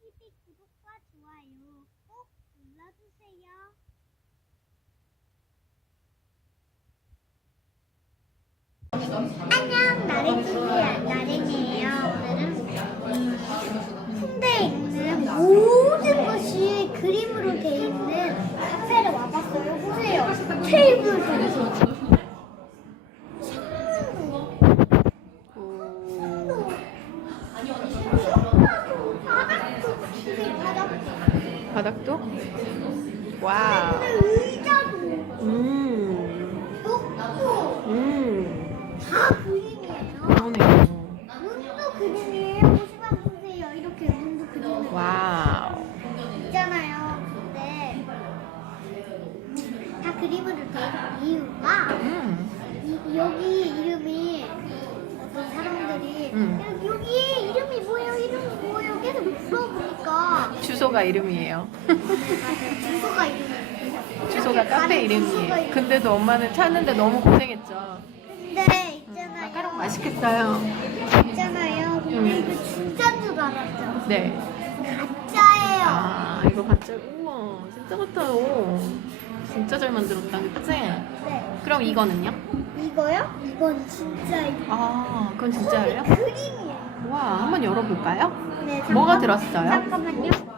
TV 구독과 좋아요 꼭 눌러주세요. 안녕, 나래TV의 나래이에요. 오늘은 홍대에 있는 모든 것이 그림으로 되어 있는 카페를 와봤어요. 보세요. 테이블도 창문도 바닥도 바닥도? 와우. 의자도 음. 높고 음. 다 그림이에요. 그러네요. 문도 그림이에요. 보시면 보세요. 이렇게 문도 그림이 와우. 있잖아요. 근데 다 그림으로 된 이유가 음. 이, 여기 이름이 어떤 사람들이 음. 야, 여기 이름이 뭐예요? 이름이 뭐예요? 계속 물어보니까 주소가 이름이에요. 주소가 이름이에요. 주소가 카페 이름이에요. 이름. 근데도 엄마는 찾는데 너무 고생했죠. 근데 있잖아요. 마카롱 맛있겠어요. 있잖아요. 근데 음. 이거 진짜인 줄 알았죠. 네. 가짜예요. 아, 이거 봤죠? 우와, 진짜 같아요. 진짜 잘 만들었다, 그치? 네. 그럼 이거는요? 이거요? 이건 진짜 아, 그건 진짜예요? 그림이에요. 와, 한번 열어볼까요? 네, 뭐가 들었어요? 잠깐만요.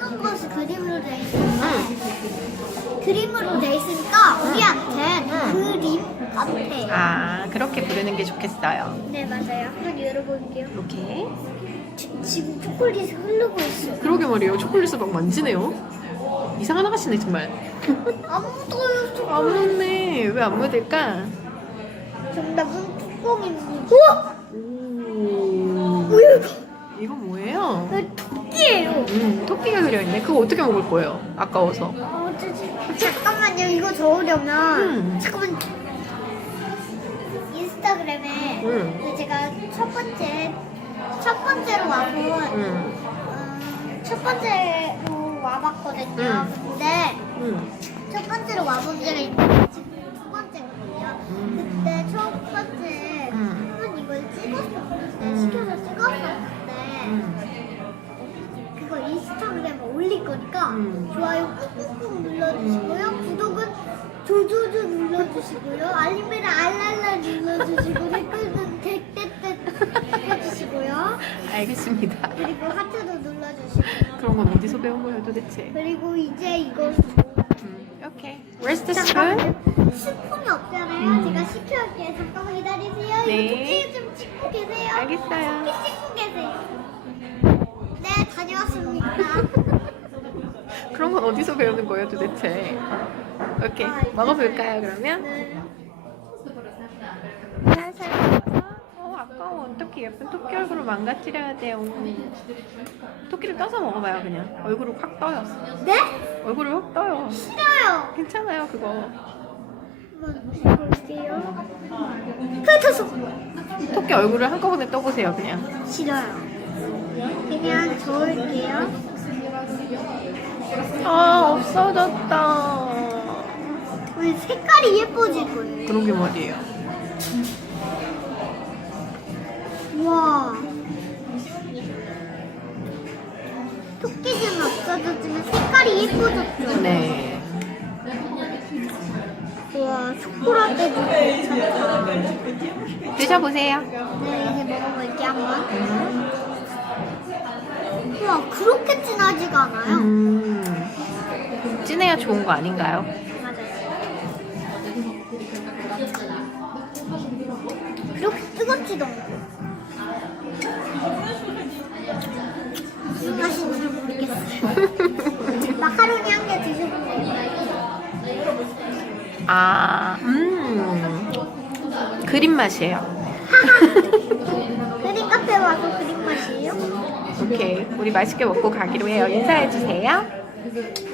모든 것이 그림으로 돼 있는데 응. 그림으로 돼 있으니까 우리한테 음. 그림 카페. 아, 그렇게 부르는 게 좋겠어요. 네 맞아요. 한번 열어볼게요. 이렇게. 지, 지금 초콜릿이 흐르고 있어요. 그러게 말이에요. 초콜릿을 막 만지네요. 이상한 아가씨네, 정말. 안 묻어요 안 초콜릿. 묻네. 왜 안 묻을까? 정답은 뚜껑입니다. 우와! 오. 뭐야 이거 뭐예요? 이거 토끼예요. 음, 토끼가 그려있네. 그거 어떻게 먹을 거예요? 아까워서. 어, 저, 저, 잠깐만요. 이거 저으려면 음. 잠깐만. 인스타그램에 음. 그 제가 첫 번째 첫 번째로 와본 음, 음, 첫 번째로 와봤거든요. 음. 근데 음. 첫 번째로 와본 데가 있는데 지금 두 번째거든요. 음. 그때 첫 번째 음. 한번 이걸 찍었었는데 음. 시켜서 음. 그거 인스타그램에 올릴 거니까 음. 좋아요 꾹꾹꾹 눌러주시고요. 구독은 조조조 눌러주시고요. 알림벨은 알랄라 눌러주시고 댓글은 댓댓댓 해주시고요. 알겠습니다. 그리고 하트도 눌러주시고요. 그런 건 어디서 배운 거예요, 도대체? 그리고 이제 이거 음, 오케이. Where's the spoon? 잠깐만요. 스푼이 없잖아요. 음. 제가 시켜올게요. 잠깐만 기다리세요. 네. 이거 토끼 좀 찍고 계세요. 알겠어요. 토끼 찍고. 네, 다녀왔습니다. 그런 건 어디서 배우는 거예요, 도대체? 오케이. 먹어볼까요, 그러면? 네. 살살. 어, 아까워. 어떻게 예쁜 토끼 얼굴을 망가뜨려야 돼요. 토끼를 떠서 먹어봐요, 그냥. 얼굴을 확 떠요. 네? 얼굴을 확 떠요. 싫어요. 괜찮아요, 그거. 볼게요. 흩어서 토끼 얼굴을 한꺼번에 떠보세요, 그냥. 싫어요. 그냥 저을게요. 아, 없어졌다. 우리 색깔이 예뻐질 거예요. 그러게 말이에요. 와. 토끼는 없어졌지만 색깔이 예뻐졌죠. 네. 드셔보세요. 네, 이제 먹어볼게 한번. 와, 그렇게 진하지가 않아요. 음, 진해야 좋은 거 아닌가요? 맞아요. 그렇게 뜨겁지도 않고. 무슨 맛인지 모르겠어요. 마카로니 한 개 드셔보세요. 아, 음, 그림 맛이에요. 그림 카페 와서 그림 맛이에요? 오케이, 우리 맛있게 먹고 가기로 해요. 인사해 주세요.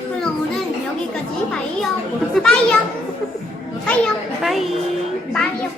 그럼 오늘 여기까지 봐요. 빠이요. 빠이요. 바이. 빠이요.